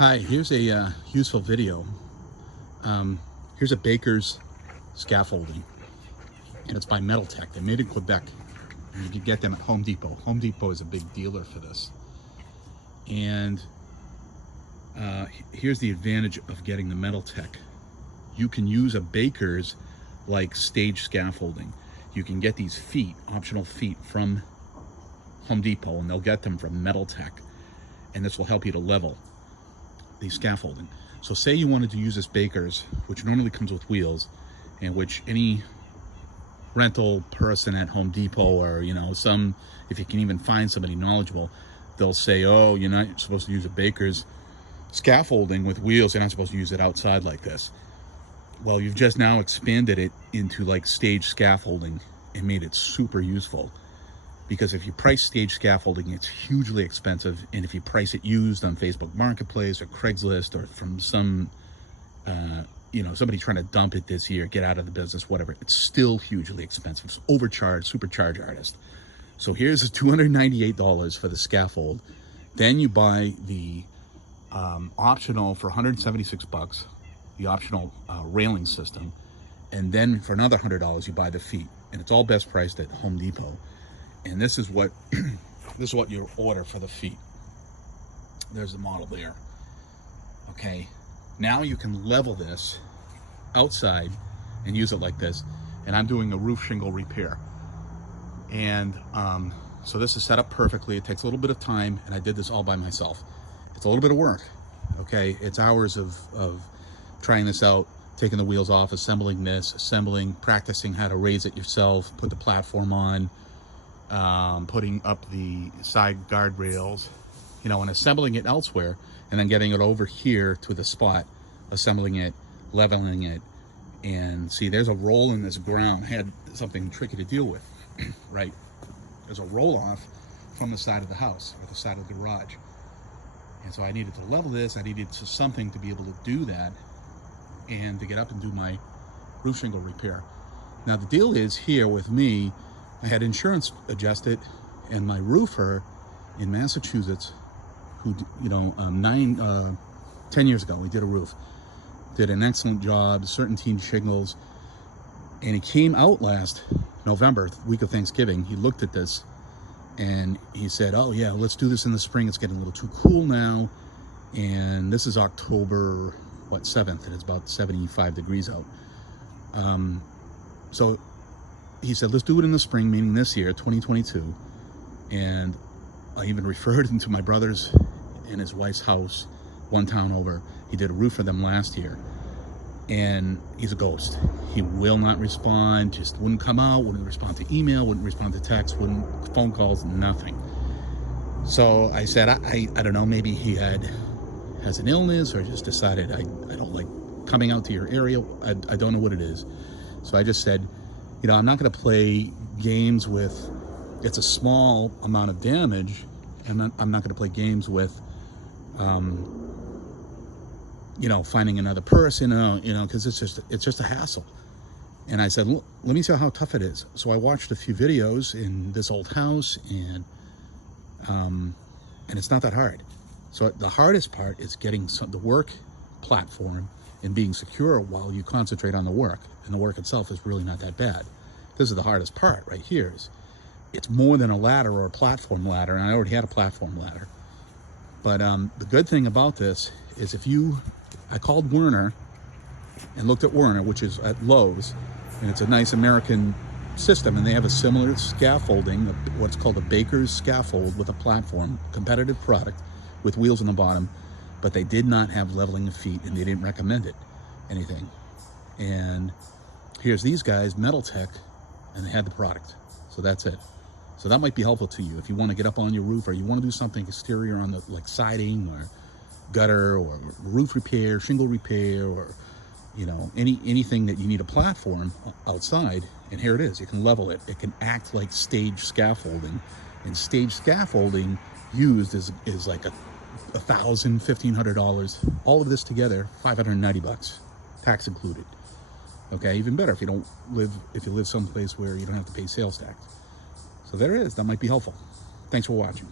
Hi, here's a useful video. Here's a baker's scaffolding, and it's by Metaltech. They made it in Quebec, and you can get them at Home Depot. Home Depot is a big dealer for this. And here's the advantage of getting the Metaltech. You can use a baker's like stage scaffolding. You can get these feet, optional feet from Home Depot, and they'll get them from Metaltech. And this will help you to level the scaffolding. So say you wanted to use this baker's, which normally comes with wheels, and which any rental person at Home Depot, or if you can even find somebody knowledgeable, they'll say, oh, you're not supposed to use a baker's scaffolding with wheels, you're not supposed to use it outside like this. Well, you've just now expanded it into like stage scaffolding and made it super useful. Because if you price stage scaffolding, it's hugely expensive. And if you price it used on Facebook Marketplace or Craigslist, or from some, somebody trying to dump it this year, get out of the business, whatever, it's still hugely expensive. It's overcharged, supercharged artist. So here's $298 for the scaffold. Then you buy the optional for $176, the optional railing system. And then for another $100, you buy the feet. And it's all best priced at Home Depot. And this is what you order for the feet. There's the model there. Okay, now you can level this outside and use it like this. And I'm doing a roof shingle repair. And so this is set up perfectly. It takes a little bit of time, and I did this all by myself. It's a little bit of work. Okay, it's hours of trying this out, taking the wheels off, assembling this, practicing how to raise it yourself, put the platform on, putting up the side guardrails, and assembling it elsewhere, and then getting it over here to the spot, assembling it, leveling it. And see, there's a roll in this ground. I had something tricky to deal with, right? There's a roll off from the side of the house, or the side of the garage. And so I needed to level this. I needed something to be able to do that and to get up and do my roof shingle repair. Now the deal is here with me, I had insurance adjusted, and my roofer in Massachusetts, who 10 years ago, we did a roof, did an excellent job, Certainty shingles, and he came out last November, week of Thanksgiving. He looked at this and he said, oh yeah, let's do this in the spring. It's getting a little too cool now. And this is October 7th, and it's about 75 degrees out. So he said, let's do it in the spring, meaning this year, 2022. And I even referred him to my brother's and his wife's house, one town over. He did a roof for them last year. And he's a ghost. He will not respond, just wouldn't come out, wouldn't respond to email, wouldn't respond to text, wouldn't phone calls, nothing. So I said, I don't know, maybe he has an illness, or just decided I don't like coming out to your area. I don't know what it is. So I just said, I'm not going to play games with, it's a small amount of damage, and I'm not going to play games with, finding another person, because it's just a hassle. And I said, let me see how tough it is. So I watched a few videos in this old house, and it's not that hard. So the hardest part is getting the work platform and being secure while you concentrate on the work. And the work itself is really not that bad. This is the hardest part right here. It's more than a ladder or a platform ladder, and I already had a platform ladder. But the good thing about this is I called Werner and looked at Werner, which is at Lowe's, and it's a nice American system, and they have a similar scaffolding, what's called a baker's scaffold with a platform, competitive product with wheels on the bottom, but they did not have leveling of feet, and they didn't recommend anything. And here's these guys, Metaltech, and they had the product. So that's it. So that might be helpful to you if you want to get up on your roof, or you want to do something exterior on the like siding or gutter or roof repair, shingle repair, or anything that you need a platform outside. And here it is. You can level it. It can act like stage scaffolding, and stage scaffolding used is like $1,000, $1,500. All of this together, $590, tax included. Okay, even better if you live someplace where you don't have to pay sales tax. So there it is. That might be helpful. Thanks for watching.